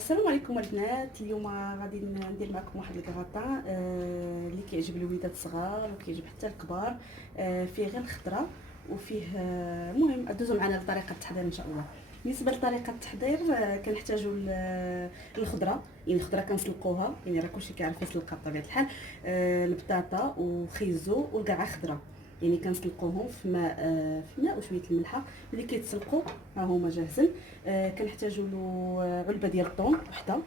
السلام عليكم البنات. اليوم غادي ندير معكم واحد الكغطاء اللي كيعجب الوليدات الصغار وكيعجب حتى الكبار. فيه غير الخضره وفيه المهم دوزوا معنا لطريقه التحضير ان شاء الله. بالنسبه لطريقه التحضير كنحتاجوا الخضره، يعني الخضره كنسلقوها، يعني راه كلشي كيعرف يسلقها بطبيعه الحال. البطاطا وخيزو وكاع خضره، يعني كنسلقوهم في ماء وشويه الملحه. ملي كيتسلقوا ها هما جاهزين. كنحتاجوا له علبه ديال الطون وحده،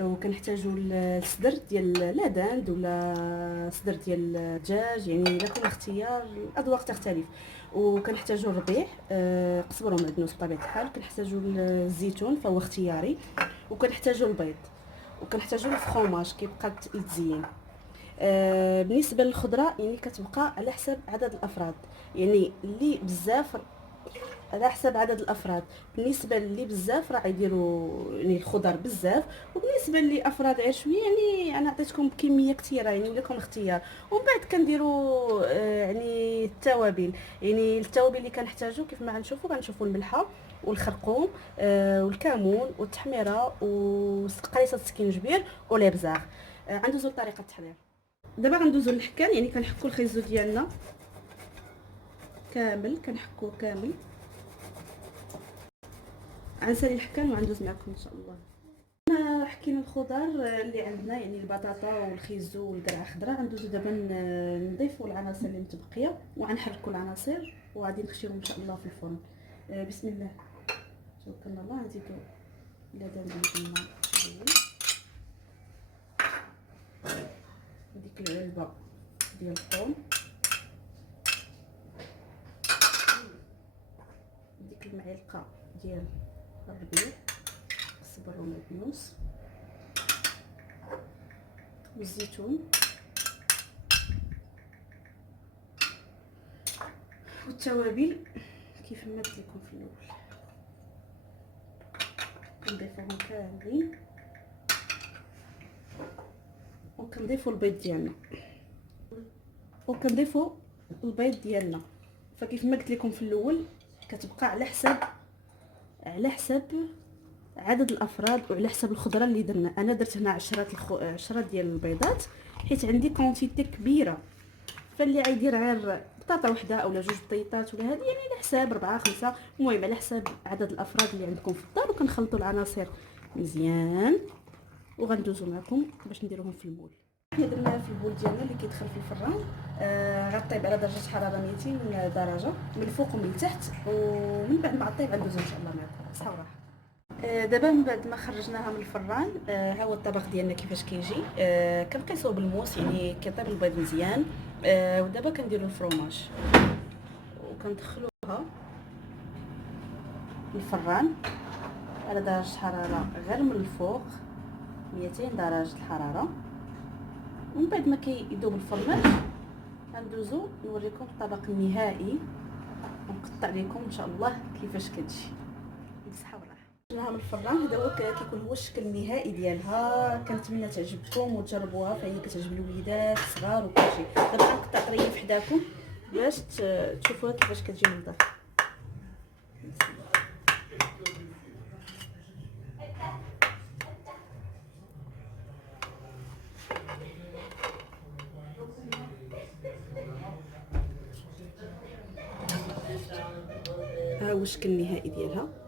وكنحتاجوا الصدر ديال لاداند ولا صدر ديال الدجاج، يعني لكل اختيار، الاذواق تختلف. وكنحتاجوا الربيع، قزبر ومعدنوس بطبيعه الحال. كنحتاجوا الزيتون فهو اختياري، وكنحتاجوا البيض، وكنحتاجوا الفرomاج كيبقى للتزيين. بالنسبه للخضره يعني كتبقى على حسب عدد الافراد، يعني اللي بزاف على حسب عدد الافراد. بالنسبه اللي بزاف راه يديروا يعني الخضر بزاف، وبالنسبه اللي افراد غير شويه يعني انا عطيتكم بكميه كثيره يعني ولكم اختيار. ومن بعد كنديروا يعني التوابل، يعني التوابل اللي كنحتاجو كيف ما غنشوفوا الملحه والخرقوم والكمون والتحميره وقريصه السكينجبير والابزار. غندوزو لطريقه التحضير. دابا غندوزو للحكان، يعني كنحكو الخيزو ديالنا كامل، كنحكوه كامل. غنسالي الحكان وغندوز معكم ان شاء الله. انا حكينا الخضر اللي عندنا، يعني البطاطا والخيزو والقرعه خضراء. غندوزو دابا نضيفوا العناصر اللي متبقيه وغنحركوا العناصر وغادي نخشيهم ان شاء الله في الفرن. بسم الله توكلنا الله. نزيدوا اللبن اللي قلنا ديك العلبه ديال الثوم، ديك المعلقه ديال الربيع، الصبر ومعدنوس والزيتون والتوابل كيف ما قلت لكم في الاول. كنضيفوهم كاملين وكنضيفوا البيض ديالنا فكيف ما قلت لكم في الاول كتبقى على حسب عدد الافراد وعلى حسب الخضره اللي درنا. انا درت هنا 10 ديال البيضات حيت عندي كونتيتي كبيره، فاللي غيدير غير بطاطا وحده اولا جوج بيضات ولا هذه يعني على حساب 4 5، المهم على حساب عدد الافراد اللي عندكم في الدار. وكنخلطوا العناصر مزيان وغندوزو معكم باش نديروهم في المول. حنا درناها في البول ديالنا اللي كيدخل في الفران. غطيب على درجه حراره 200 درجه من الفوق ومن التحت، ومن بعد ما غطيب غندوزو ان شاء الله معكم. صحه وراحه. دابا من بعد ما خرجناها من الفران، ها هو الطبق ديالنا كيفاش كيجي. كنقيسوه بالموس، يعني كيطيب البيض مزيان. ودابا كنديروا الفرomاج وكندخلوها الفران على درجه حراره غير من الفوق 200 درجه الحراره. ومن بعد ما كيذوب الفرماج غندوزو نوريكم الطبق النهائي ونقطع لكم ان شاء الله كيفاش كتجي. بالصحه والراحه. خرجناها من الفران، هذا هو كيكون هو الشكل النهائي ديالها. كنتمنى تعجبكم وتجربوها، فهي كتعجب الوليدات الصغار وكلشي. دابا غنقطع طريف حداكم باش تشوفوها كيفاش كتجي من الداخل. ها هو الشكل النهائي ديالها.